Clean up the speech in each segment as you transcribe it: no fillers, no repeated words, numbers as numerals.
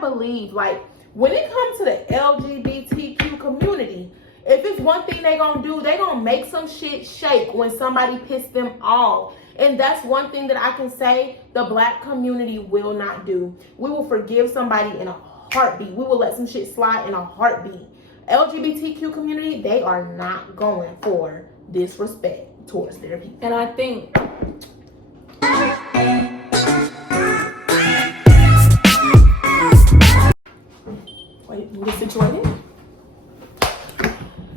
believe, like, when it comes to the LGBTQ community, if it's one thing they gonna do, they gonna make some shit shake when somebody pissed them off. And that's one thing that I can say the Black community will not do. We will forgive somebody in a heartbeat. We will let some shit slide in a heartbeat. LGBTQ community, they are not going for disrespect towards their people. And I think wait, you get situated?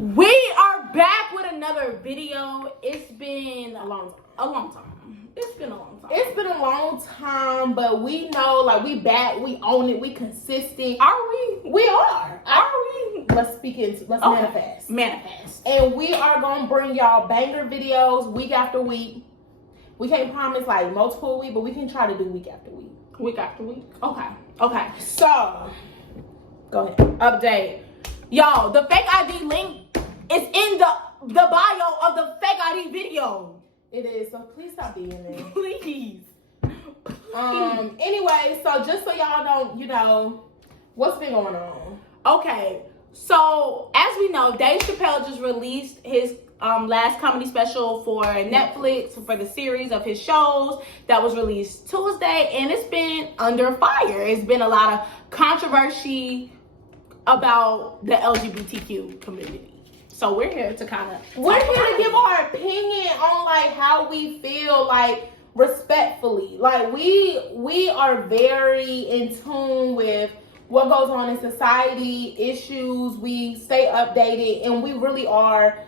we are back with another video. It's been a long time. It's been a long time. It's been a long time, but we know, like, we back, we own it, we consistent. Are we? We are. Are we? Let's speak into, let's manifest. Manifest. And we are gonna bring y'all banger videos week after week. We can't promise like multiple weeks, but we can try to do week after week. Week after week. Okay. So, go ahead. Update. Y'all, the fake ID link is in the bio of the fake ID video. It is, so please stop being there. Please. Anyway, so just so y'all don't, you know, what's been going on? Okay, so as we know, Dave Chapelle just released his last comedy special for Netflix for the series of his shows that was released Tuesday, and it's been under fire. It's been a lot of controversy about the LGBTQ community. So we're here to give our opinion on like how we feel, like respectfully. Like we are very in tune with what goes on in society, issues. We stay updated, and we really are,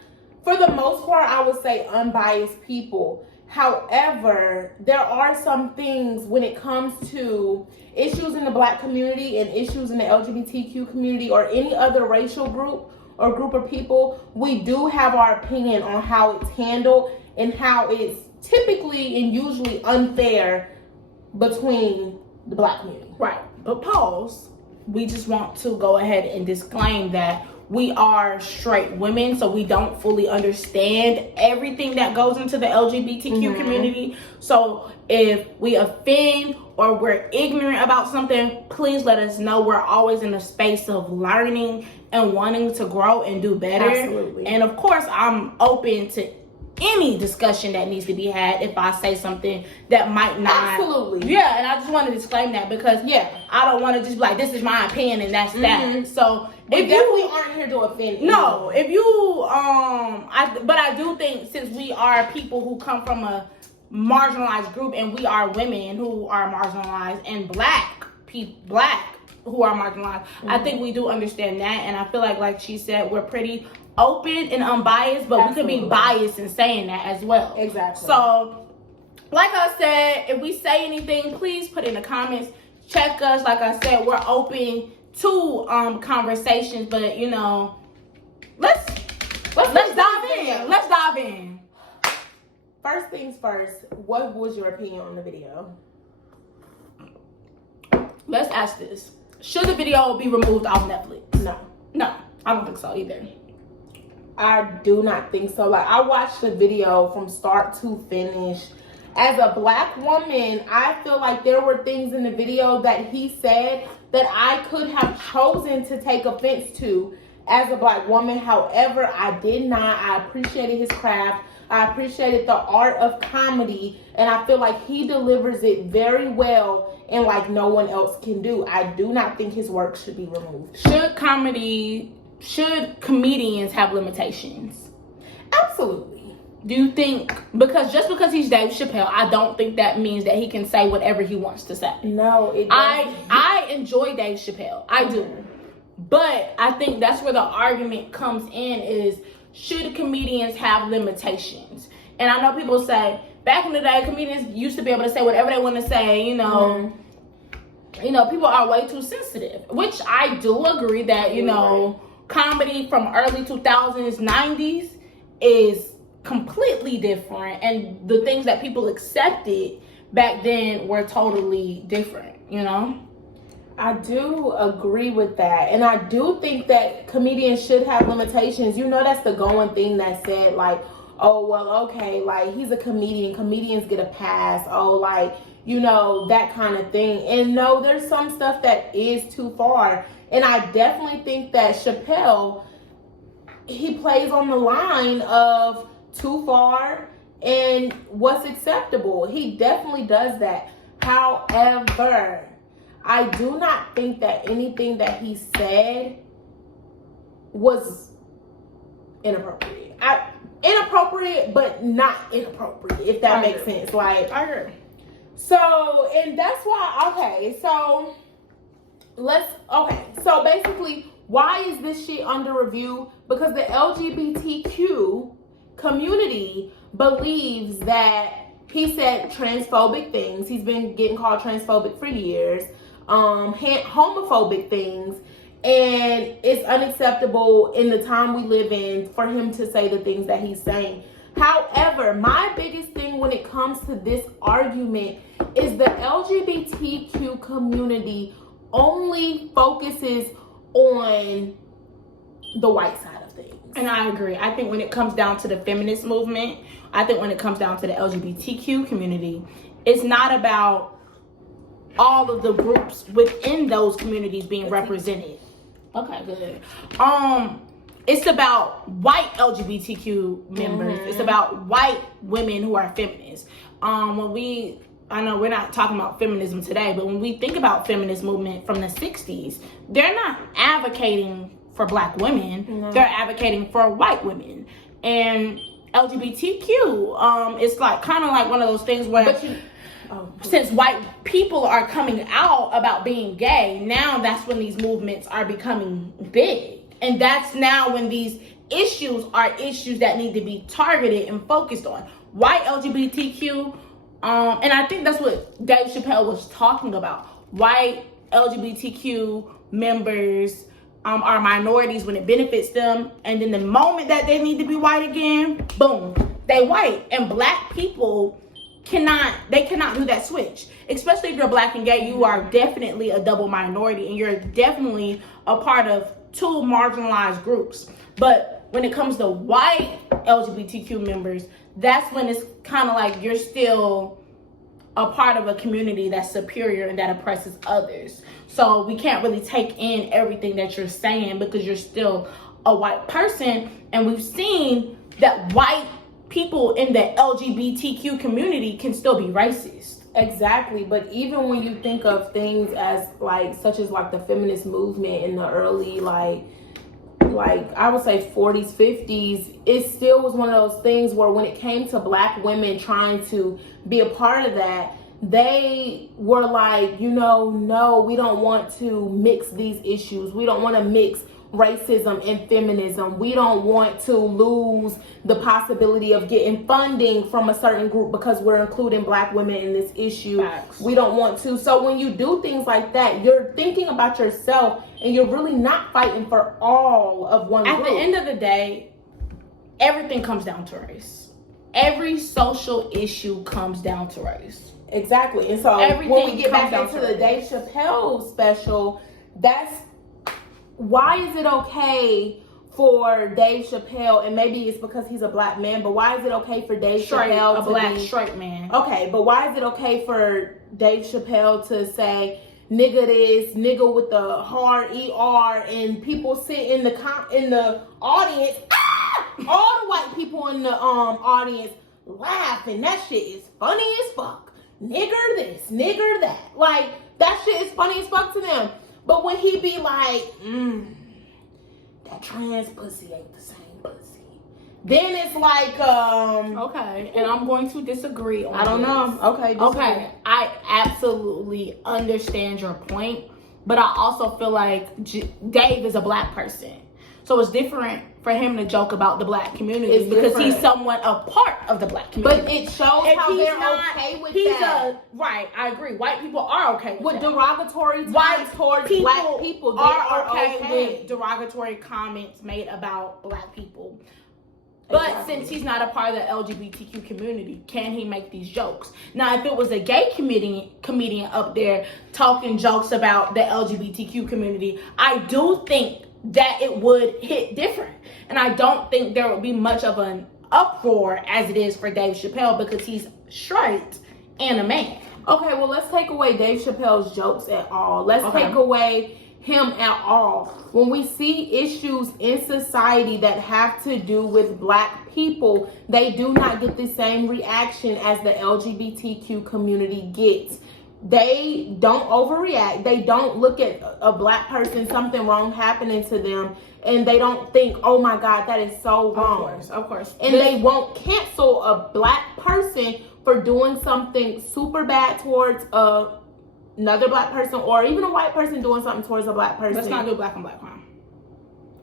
for the most part, I would say, unbiased people. However, there are some things when it comes to issues in the Black community and issues in the LGBTQ community or any other racial group or group of people, we do have our opinion on how it's handled and how it's typically and usually unfair between the Black community. Right. But pause. We just want to go ahead and disclaim that we are straight women, so we don't fully understand everything that goes into the LGBTQ community. So if we offend or we're ignorant about something, please let us know. We're always in a space of learning and wanting to grow and do better. Absolutely. And of course, I'm open to any discussion that needs to be had if I say something that might not. Absolutely. Yeah, and I just want to disclaim that because I don't want to just be like, this is my opinion and that's that. So we if definitely you aren't here to offend no, if you but I do think since we are people who come from a marginalized group and we are women who are marginalized and black who are marginalized, I think we do understand that, and I feel like she said, we're pretty open and unbiased, but we could be biased in saying that as well. Exactly. So, like I said, if we say anything, please put in the comments. Check us. Like I said, we're open to conversations, but you know, let's dive in. Let's dive in. First things first, what was your opinion on the video? Let's ask this. Should the video be removed off Netflix? No, I don't think so either. I do not think so. Like, I watched the video from start to finish. As a Black woman, I feel like there were things in the video that he said that I could have chosen to take offense to as a Black woman. However, I did not. I appreciated his craft. I appreciated the art of comedy, and I feel like he delivers it very well and like no one else can do. I do not think his work should be removed. Should comedians have limitations? Absolutely. Do you think, because he's Dave Chapelle, I don't think that means that he can say whatever he wants to say. No, it doesn't. I enjoy Dave Chapelle. I do. But I think that's where the argument comes in is, should comedians have limitations? And I know people say, back in the day, comedians used to be able to say whatever they want to say, you know. You know, people are way too sensitive, which I do agree that, you know, comedy from early 2000s, 90s is completely different, and the things that people accepted back then were totally different, you know? I do agree with that, and I do think that comedians should have limitations. You know, that's the going thing that said, like, oh, well, okay, like, he's a comedian, comedians get a pass. Oh, like, you know, that kind of thing. And no, there's some stuff that is too far. And I definitely think that Chapelle, he plays on the line of too far and what's acceptable. He definitely does that. However, I do not think that anything that he said was inappropriate. Inappropriate, but not inappropriate, if that makes sense. Like, I agree. So, and that's why, so basically, why is this shit under review? Because the LGBTQ community believes that he said transphobic things. He's been getting called transphobic for years. Homophobic things. And it's unacceptable in the time we live in for him to say the things that he's saying. However, my biggest thing when it comes to this argument is the LGBTQ community only focuses on the white side of things. And I agree. I think when it comes down to the feminist movement, I think when it comes down to the LGBTQ community, it's not about all of the groups within those communities being represented. Okay, good. It's about white LGBTQ members. It's about white women who are feminists. I know we're not talking about feminism today, but when we think about feminist movement from the 60s, they're not advocating for black women. Mm-hmm. They're advocating for white women. And LGBTQ, it's like kind of like one of those things where since white people are coming out about being gay, now that's when these movements are becoming big. And that's now when these issues are issues that need to be targeted and focused on. White LGBTQ, and I think that's what Dave Chapelle was talking about. White LGBTQ members are minorities when it benefits them. And then the moment that they need to be white again, boom, they white. And black people cannot do that switch. Especially if you're black and gay, you are definitely a double minority and you're definitely a part of two marginalized groups. But when it comes to white LGBTQ members, that's when it's kind of like you're still a part of a community that's superior and that oppresses others. So we can't really take in everything that you're saying because you're still a white person. And we've seen that white people in the LGBTQ community can still be racist. Exactly. But even when you think of things as such as the feminist movement in the early I would say 40s, 50s, it still was one of those things where when it came to black women trying to be a part of that, they were like, no, we don't want to mix these issues. We don't want to mix racism and feminism. We don't want to lose the possibility of getting funding from a certain group because we're including black women in this issue. Facts. We don't want to. So when you do things like that, you're thinking about yourself and you're really not fighting for all of one group. At the end of the day, everything comes down to race. Every social issue comes down to race. Exactly. And so when we get back into the Dave Chapelle special, that's why is it okay for Dave Chapelle, and maybe it's because he's a black man, but why is it okay for Dave Chapelle to black straight man? Okay, but why is it okay for Dave Chapelle to say nigga this, nigga with the hard ER, and people sit in the audience, all the white people in the audience laughing. That shit is funny as fuck. Nigger this, nigger that. That shit is funny as fuck to them. But when he be like, that trans pussy ain't the same pussy, then it's like, okay, and I'm going to disagree on I don't know. Okay, disagree. Okay, I absolutely understand your point, but I also feel like Dave is a black person. So it's different for him to joke about the black community because he's somewhat a part of the black community. But it shows how they're okay with that. Right, I agree. White people are okay with that. Derogatory terms towards black people. They are okay with derogatory comments made about black people. But since he's not a part of the LGBTQ community, can he make these jokes? Now, if it was a gay comedian up there talking jokes about the LGBTQ community, I do think that it would hit different. And I don't think there would be much of an uproar as it is for Dave Chapelle because he's straight and a man. Okay, well, let's take away Dave Chappelle's jokes at all. Let's take away him at all. When we see issues in society that have to do with black people, they do not get the same reaction as the LGBTQ community gets. They don't overreact. They don't look at a black person, something wrong happening to them, and they don't think, oh my God, that is so wrong. Of course. And they won't cancel a black person for doing something super bad towards another black person, or even a white person doing something towards a black person. Let's not do black on black crime.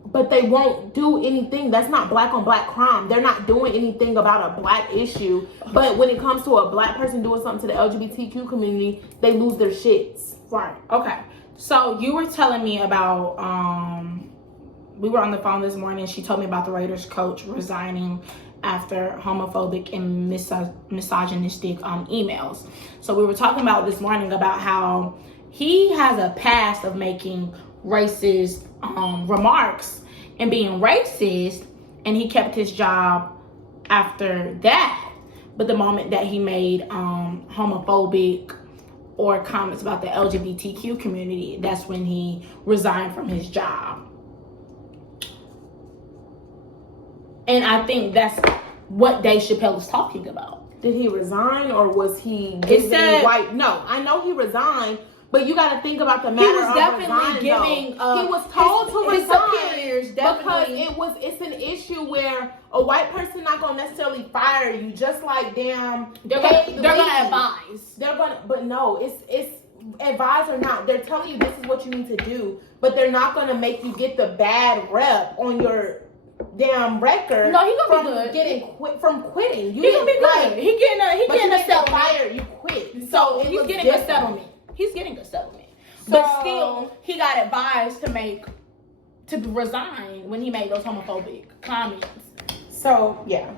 But they won't do anything. That's not black on black crime. They're not doing anything about a black issue. But when it comes to a black person doing something to the LGBTQ community, they lose their shits. Right. Okay. So you were telling me about, we were on the phone this morning. She told me about the Raiders coach resigning after homophobic and misogynistic emails. So we were talking about this morning about how he has a past of making racist remarks and being racist, and he kept his job after that. But the moment that he made homophobic or comments about the LGBTQ community, that's when he resigned from his job. And I think that's what Dave Chappelle was talking about. Did he resign, or was he giving white? No, I know he resigned, but you got to think about the matter. He was definitely giving. He was told to resign because it's an issue where a white person not gonna necessarily fire you, just like damn. They're gonna advise. But no, it's advise or not. They're telling you this is what you need to do, but they're not gonna make you get the bad rep on your damn record. No, he gonna be good. From quitting. He gonna be good. He getting a settlement. Fired, you quit. So he's getting a settlement. He's getting a settlement. But still, he got advised to resign when he made those homophobic comments. So yeah.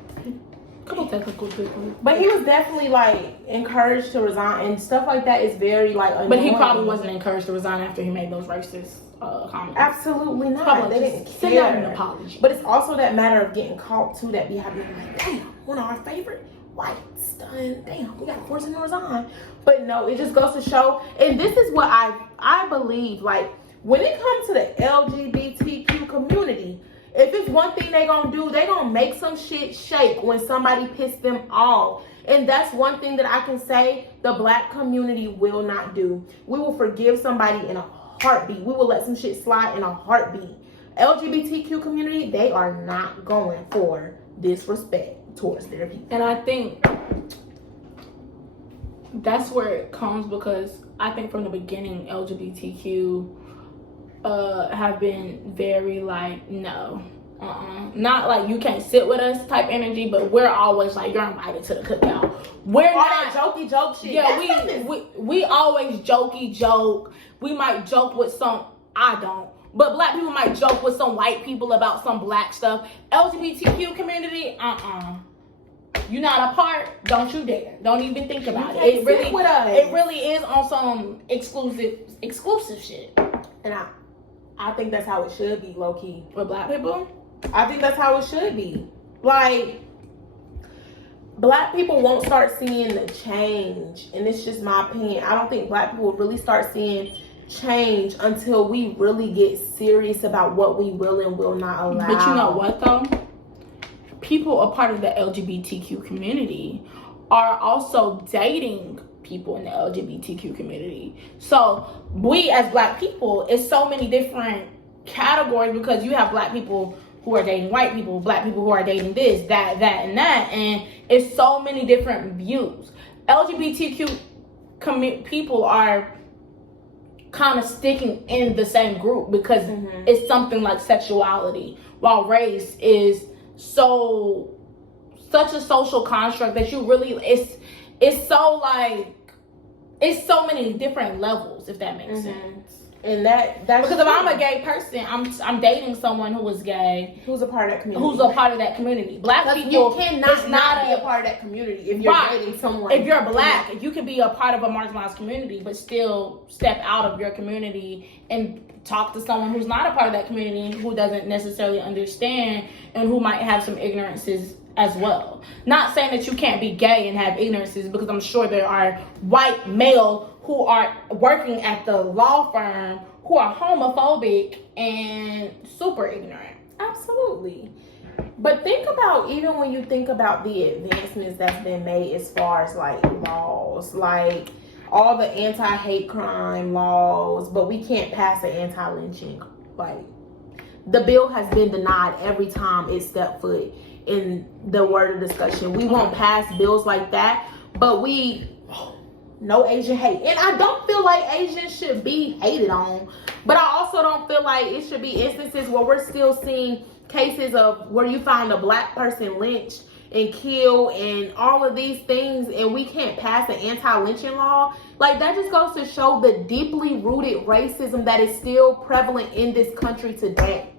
Couple technical people. But he was definitely like encouraged to resign, and stuff like that is very like annoying. But he probably wasn't encouraged to resign after he made those racist comments. Absolutely not. They didn't send out an apology. But it's also that matter of getting caught too that be happening. Like, damn, one of our favorite whites done. Damn, we gotta force him to resign. But no, it just goes to show, and this is what I believe. Like when it comes to the LGBTQ community, if it's one thing they gonna do, they gonna make some shit shake when somebody piss them off. And that's one thing that I can say the black community will not do. We will forgive somebody in a heartbeat. We will let some shit slide in a heartbeat. LGBTQ community, they are not going for disrespect towards their people. And I think that's where it comes, because I think from the beginning LGBTQ have been very like, no, not like you can't sit with us type energy, but we're always like, you're invited to the cookout. We're all not that jokey joke shit. Yeah, we always jokey joke. We might joke with some, I don't, but black people might joke with some white people about some black stuff. LGBTQ community, you're not a part, don't you dare. Don't even think about it. It really is on some exclusive shit. And I think that's how it should be, low key. With black people? I think that's how it should be. Like, black people won't start seeing the change, and it's just my opinion. I don't think black people will really start seeing change until we really get serious about what we will and will not allow. But you know what though? People a part of the LGBTQ community are also dating people in the LGBTQ community. So we as black people, it's so many different categories, because you have black people who are dating white people, black people who are dating this, that, and that, and it's so many different views. LGBTQ people are kind of sticking in the same group because it's something like sexuality, while race is such a social construct that you really, it's so like, it's so many different levels, if that makes sense. And that's because if I'm a gay person, I'm dating someone who is gay, who's a part of that community. Black people, you cannot not be a part of that community if you're dating someone. If you're black, you can be a part of a marginalized community, but still step out of your community and talk to someone who's not a part of that community, who doesn't necessarily understand, and who might have some ignorances as well. Not saying that you can't be gay and have ignorances, because I'm sure there are white male who are working at the law firm who are homophobic and super ignorant. Absolutely. But think about, even when you think about the advancements that's been made as far as like laws, like all the anti-hate crime laws, but we can't pass an anti-lynching. Like, the bill has been denied every time it stepped foot in the word of discussion. We won't pass bills like that, but no Asian hate. And I don't feel like Asians should be hated on, but I also don't feel like it should be instances where we're still seeing cases of where you find a black person lynched and killed and all of these things, and we can't pass an anti-lynching law. Like, that just goes to show the deeply rooted racism that is still prevalent in this country today.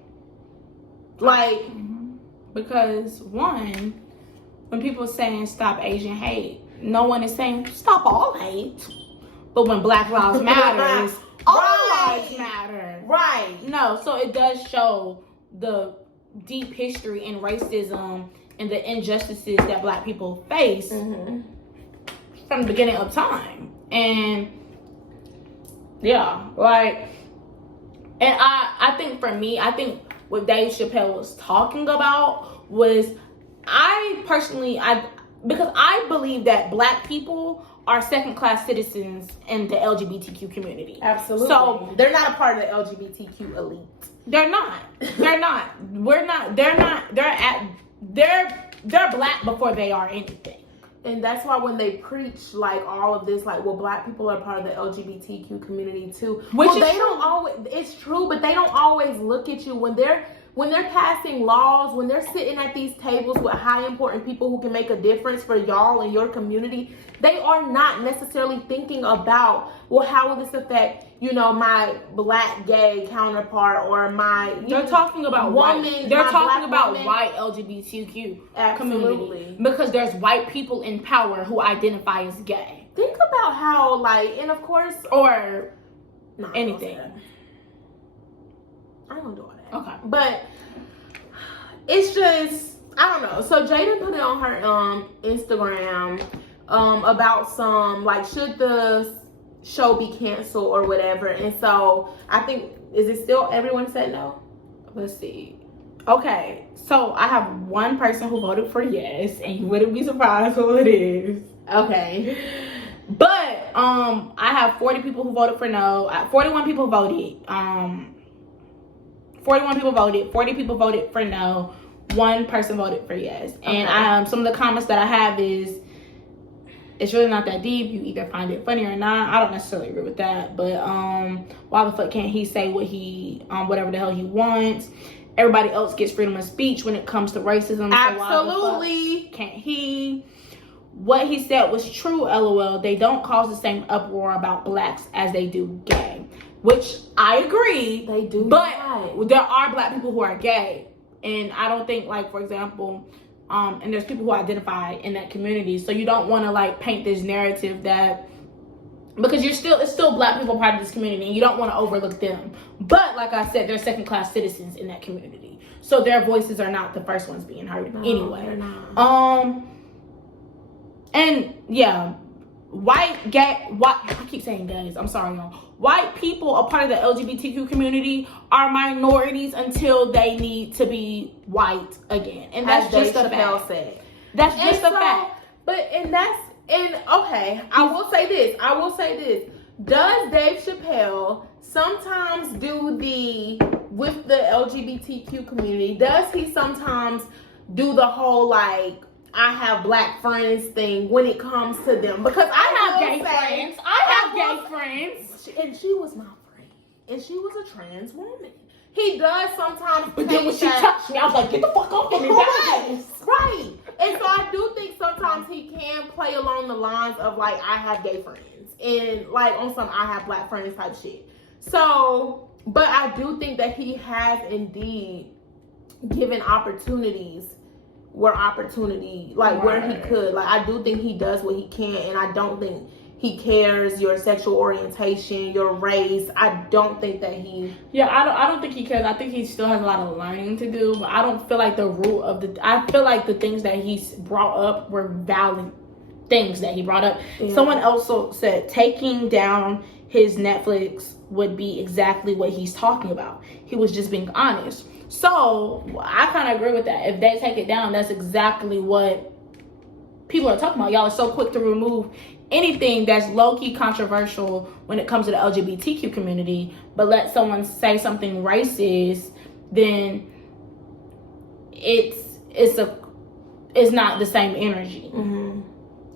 Like, because one, when people saying stop Asian hate, no one is saying stop all hate. But when Black Lives Matter, all lives matter. Right. No, so it does show the deep history in racism and the injustices that Black people face from the beginning of time. And yeah, like, and I think for me, I think what Dave Chapelle was talking about was, because I believe that Black people are second-class citizens in the LGBTQ community. Absolutely. So they're not a part of the LGBTQ elite. They're not. They're not. We're not. They're not. They're Black before they are anything. And that's why when they preach like all of this, like, well, Black people are part of the LGBTQ community too. Which well, is they true. don't always. It's true, but they don't always look at you when they're passing laws, when they're sitting at these tables with high important people who can make a difference for y'all and your community. They are not necessarily thinking about, well, how will this affect, my Black gay counterpart or my. They're talking about woman. They're talking about woman. white LGBTQ Absolutely. community, because there's white people in power who identify as gay. Think about how, like, and of course, or no, anything. I don't do all that. Okay. But it's just, I don't know. So Jada put it on her Instagram about some, like, should the show be canceled or whatever. And so I think, is it still everyone said no? Let's see. Okay, so I have one person who voted for yes, and you wouldn't be surprised who it is. Okay. But I have 40 people who voted for no. 41 people voted. 41 people voted. 40 people voted for no. One person voted for yes. And Okay. Some of the comments that I have is, it's really not that deep. You either find it funny or not. I don't necessarily agree with that. But why the fuck can't he say what he whatever the hell he wants? Everybody else gets freedom of speech when it comes to racism. Absolutely. So why the fuck can't he? What he said was true, LOL. They don't cause the same uproar about Blacks as they do gay. Which I agree. They do. But not. there are Black people who are gay. And I don't think, like, for example, and there's people who identify in that community. So you don't want to, like, paint this narrative that, because it's still Black people part of this community, and you don't want to overlook them. But like I said, they're second-class citizens in that community, so their voices are not the first ones being heard anyway. And yeah, I keep saying gays. I'm sorry, y'all. White people, a part of the LGBTQ community, are minorities until they need to be white again, and that's just a fact. Said. That's just a fact. But okay, I will say this. Does Dave Chapelle sometimes do with the LGBTQ community, does he sometimes do the whole, like, I have Black friends thing when it comes to them? Because I have gay friends. And she was my friend. And she was a trans woman. He does sometimes. But then when she touched me, I was like, get the fuck off of me. Right. And so I do think sometimes he can play along the lines of, like, I have gay friends. And, like, on some I have Black friends type shit. So, but I do think that he has indeed given opportunities where he could. Like, I do think he does what he can, and I don't think he cares your sexual orientation, your race. I don't think that he. Yeah, I don't think he cares. I think he still has a lot of learning to do. But I don't feel like the root of the. I feel like the things that he's brought up were valid things that he brought up. Yeah. Someone also said taking down his Netflix would be exactly what he's talking about. He was just being honest. So I kind of agree with that. If they take it down, that's exactly what people are talking about. Y'all are so quick to remove anything that's low-key controversial when it comes to the LGBTQ community, but let someone say something racist, then it's not the same energy. Mm-hmm.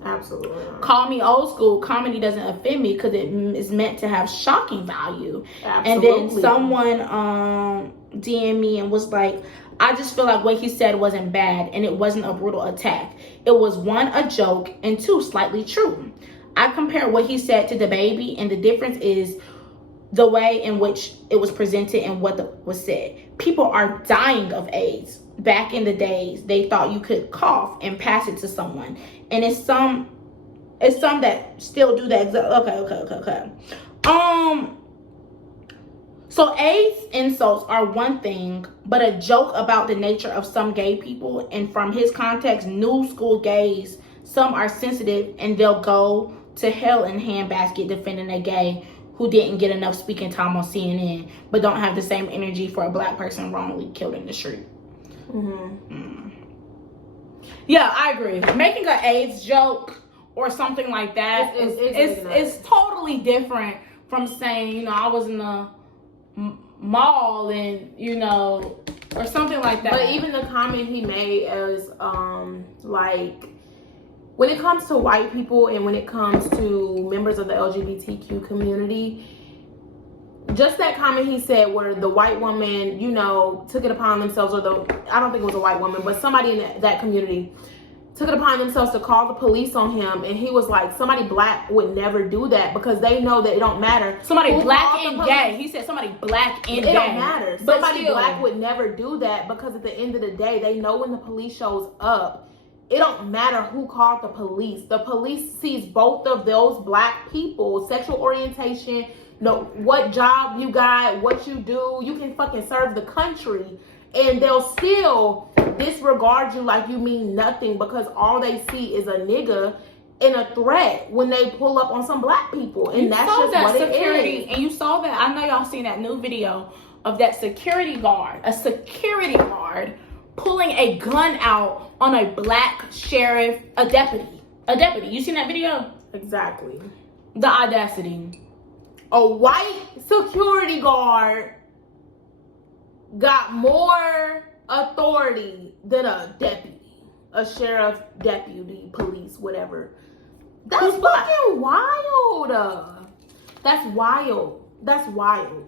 Absolutely. Call me old school. Comedy doesn't offend me because it is meant to have shocking value. Absolutely. And then someone DM me and was like, I just feel like what he said wasn't bad and it wasn't a brutal attack. It was one, a joke, and two, slightly true. I compare what he said to the baby, and the difference is the way in which it was presented and what was said. People are dying of AIDS. Back in the days, they thought you could cough and pass it to someone. And it's some that still do that. Okay. So AIDS insults are one thing, but a joke about the nature of some gay people, and from his context, new school gays, some are sensitive and they'll go to hell in handbasket defending a gay who didn't get enough speaking time on CNN, but don't have the same energy for a black person wrongly killed in the street. Yeah, I agree. Making an AIDS joke or something like that is totally different from saying, I was in the mall and, or something like that. But even the comment he made is, like, when it comes to white people and when it comes to members of the LGBTQ community, just that comment he said where the white woman, took it upon themselves, I don't think it was a white woman, but somebody in that community took it upon themselves to call the police on him, and he was like, somebody black would never do that because they know that it don't matter. Somebody black and gay. He said somebody black and gay. It don't matter. Somebody black would never do that because at the end of the day, they know when the police shows up, it don't matter who called the police. The police sees both of those black people, sexual orientation, what job you got, what you do. You can fucking serve the country, and they'll still disregard you like you mean nothing because all they see is a nigga and a threat when they pull up on some black people, and that's just what it is. And you saw that. I know y'all seen that new video of that security guard pulling a gun out on a black sheriff, a deputy. You seen that video? Exactly. The audacity. A white security guard got more authority than a deputy, a sheriff, deputy, police, whatever. That's fucking wild. That's wild.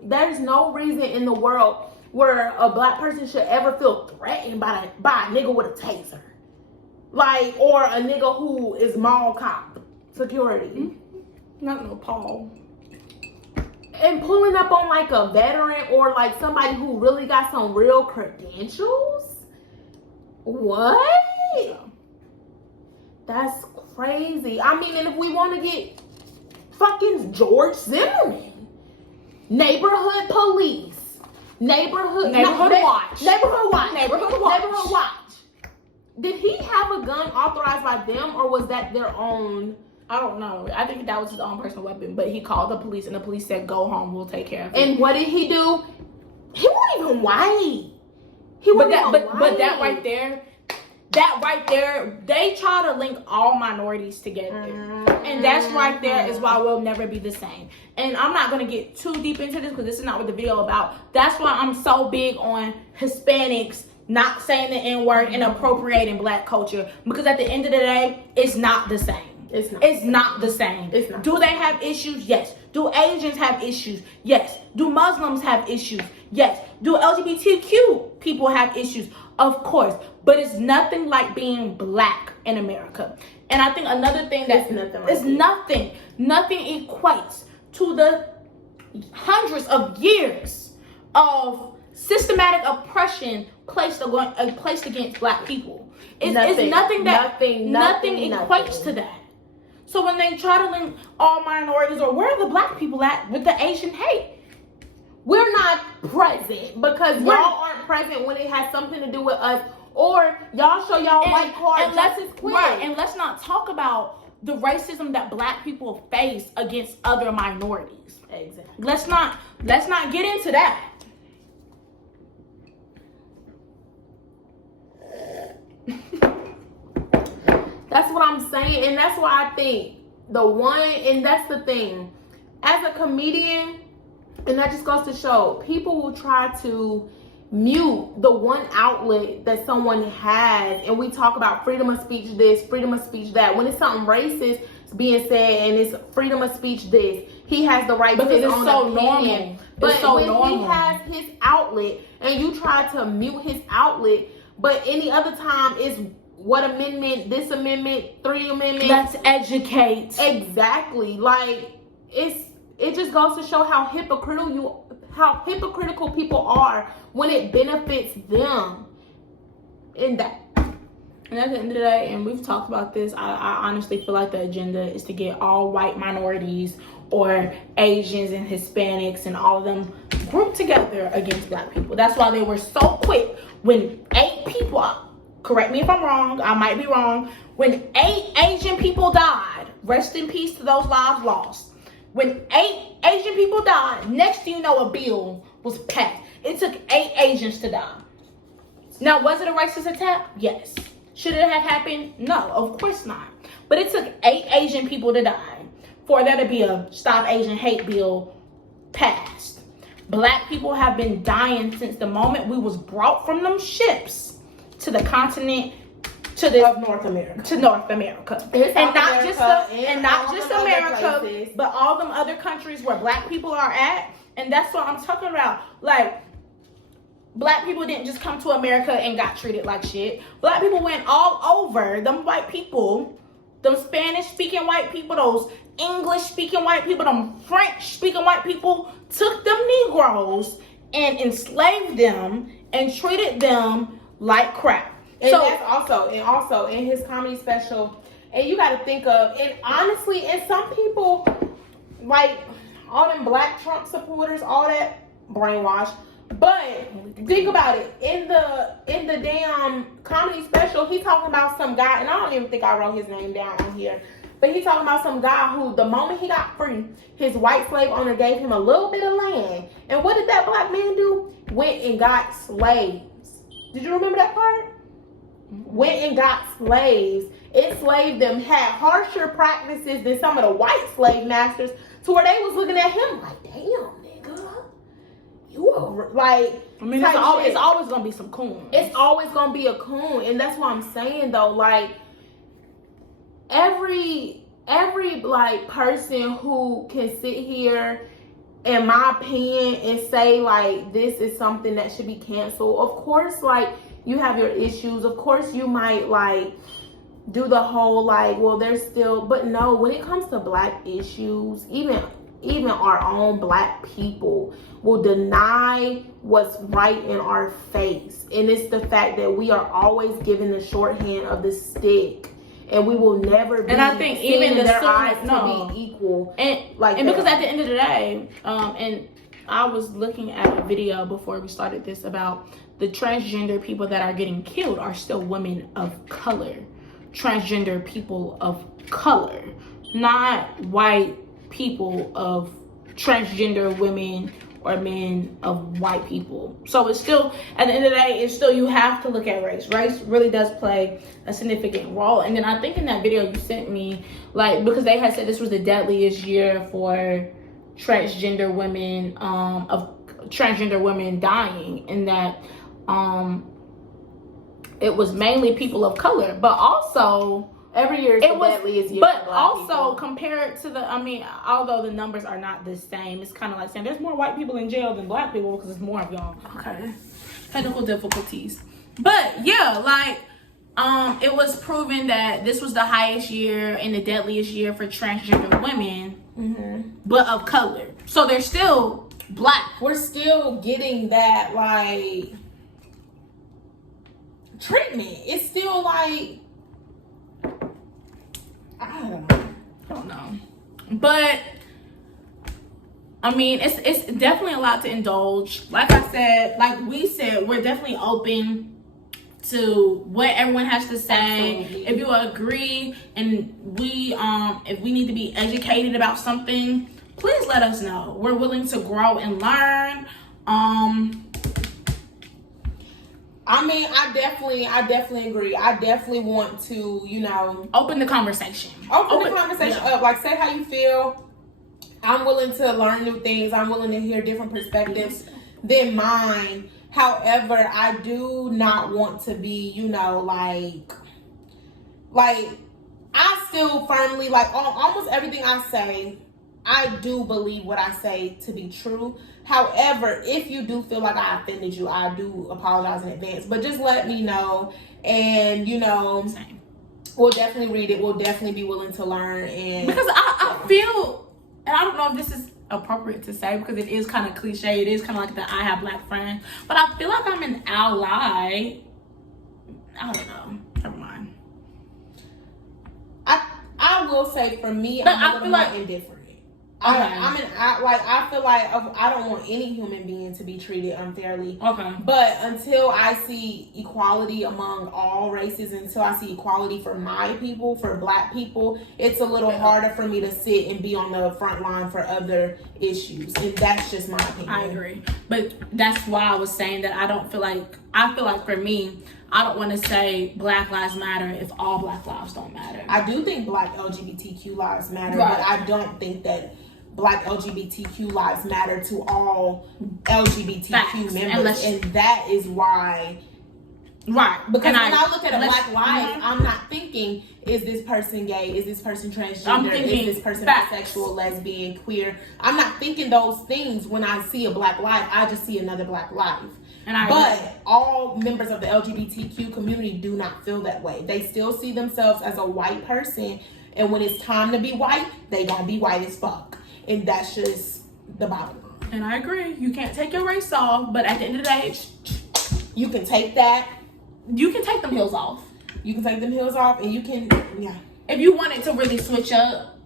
There's no reason in the world where a black person should ever feel threatened by a nigga with a taser. Like, or a nigga who is mall cop security. Not no Paul. And pulling up on like a veteran or like somebody who really got some real credentials? What? That's crazy. I mean, and if we want to get fucking George Zimmerman, neighborhood police, neighborhood watch. Did he have a gun authorized by them, or was that their own? I don't know. I think that was his own personal weapon, but he called the police, and the police said, "Go home. We'll take care of it." And what did he do? He won't even white. But that right there, they try to link all minorities together, and that's right there is why we'll never be the same. And I'm not gonna get too deep into this because this is not what the video about. That's why I'm so big on Hispanics not saying the N-word and appropriating black culture, because at the end of the day, it's not the same. It's not the same. Do they have issues? Yes. Do Asians have issues? Yes. Do Muslims have issues? Yes. Do LGBTQ people have issues? Of course. But it's nothing like being black in America. And I think another thing that nothing equates to the hundreds of years of systematic oppression placed against black people. Nothing equates to that. So when they try to link all minorities, or where are the black people at with the Asian hate? We're not present because y'all aren't present when it has something to do with us, or y'all show y'all white card just as quick. Right, and let's not talk about the racism that black people face against other minorities. Exactly. Let's not get into that. That's what I'm saying, and that's why I think and that's the thing. As a comedian, and that just goes to show, people will try to mute the one outlet that someone has, and we talk about freedom of speech this, freedom of speech that. When it's something racist being said and it's freedom of speech this, he has the right to his own opinion. But when he has his outlet and you try to mute his outlet, but any other time it's what amendment, this amendment, 3 amendment. Let's educate. Exactly. Like it just goes to show how hypocritical people are when it benefits them. And at the end of the day, and we've talked about this, I honestly feel like the agenda is to get all white minorities or Asians and Hispanics and all of them grouped together against black people. That's why they were so quick when 8 people, correct me if I'm wrong, I might be wrong, when 8 Asian people died, rest in peace to those lives lost. When 8 Asian people died, next thing you know, a bill was passed. It took 8 Asians to die. Now, was it a racist attack? Yes. Should it have happened? No, of course not. But it took 8 Asian people to die for there to be a Stop Asian Hate bill passed. Black people have been dying since the moment we was brought from them ships to the continent to North America. To North America. And not just America, but all them other countries where black people are at. And that's what I'm talking about. Like, black people didn't just come to America and got treated like shit. Black people went all over. Them white people, them Spanish-speaking white people, those English-speaking white people, them French-speaking white people took them Negroes and enslaved them and treated them like crap. And so that's also in his comedy special, and you got to think of, and honestly, and some people, like all them black Trump supporters, all that brainwash. But think about it, in the damn comedy special, he talking about some guy, and I don't even think I wrote his name down on here, but he talking about some guy who, the moment he got free, his white slave owner gave him a little bit of land, and what did that black man do? Went and got slaves. Did you remember that part? Went and got slaves, enslaved them, had harsher practices than some of the white slave masters, to where they was looking at him like, damn, nigga, you are like. I mean, it's always gonna be some coon. It's always gonna be a coon, and that's what I'm saying though. Like every like person who can sit here, in my opinion, and say like this is something that should be canceled. Of course, like, you have your issues. Of course, you might like do the whole like, well, there's still, but no, when it comes to black issues, even our own black people will deny what's right in our face. And it's the fact that we are always given the shorthand of the stick. And we will never be, and I think even in their eyes to be equal. And because at the end of the day, and I was looking at a video before we started this about the transgender people that are getting killed are still women of color. Transgender people of color, not white people of transgender women or men of white people. So it's still, at the end of the day, it's still, you have to look at race. Race really does play a significant role. And then I think in that video you sent me, like, because they had said this was the deadliest year for transgender women, of transgender women dying, and that it was mainly people of color, but also every year is the deadliest year. But also compared to although the numbers are not the same, it's kind of like saying there's more white people in jail than black people because there's more of y'all. Okay, technical difficulties. But yeah, like it was proven that this was the highest year and the deadliest year for transgender women, but of color. So they're still black. We're still getting that like treatment. It's still like, I don't know. I don't know. But I mean, it's definitely a lot to indulge. Like I said, like we said, we're definitely open to what everyone has to say. Absolutely. If you agree and we if we need to be educated about something, please let us know. We're willing to grow and learn. I mean, I definitely agree. I definitely want to, Open the conversation. Open the conversation up. Like, say how you feel. I'm willing to learn new things. I'm willing to hear different perspectives than mine. However, I do not want to be, like I still firmly, like, on almost everything I say, I do believe what I say to be true. However, if you do feel like I offended you, I do apologize in advance. But just let me know, and Same. we'll definitely read it. We'll definitely be willing to learn. And because I feel, and I don't know if this is appropriate to say because it is kind of cliche. It is kind of like the I have black friends, but I feel like I'm an ally. I don't know. Never mind. I will say for me, But I'm a little more indifferent. Okay. I feel like I don't want any human being to be treated unfairly. Okay. But until I see equality among all races, until I see equality for my people, for black people, it's a little harder for me to sit and be on the front line for other issues. And that's just my opinion. I agree. But that's why I was saying that I feel like for me, I don't want to say Black Lives Matter if all Black lives don't matter. I do think Black LGBTQ lives matter, Right. but I don't think that Black LGBTQ lives matter to all LGBTQ Facts. members, and that is why. Right. Because when I look at a Black life, Mhm. I'm not thinking, is this person gay? Is this person transgender? I'm thinking Is this person facts. bisexual, lesbian, queer? I'm not thinking those things when I see a Black life. I just see another Black life. And I But agree. all members of the LGBTQ community do not feel that way. They still see themselves as a white person, and when it's time to be white, they gonna be white as fuck. And that's just the bottom line. And I agree. You can't take your race off, but at the end of the day, You can take that. you can take them heels off. You can take them heels off, and you can, yeah. If you wanted to really switch up,